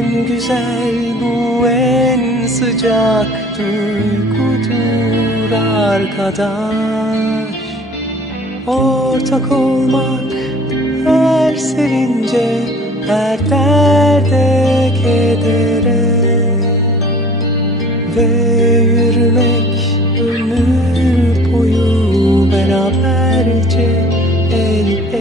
en güzel, bu en sıcak duygudur arkadaş. Ortak olmak her sevince, her derde kedere. Ve yürümek ömür boyu beraberce el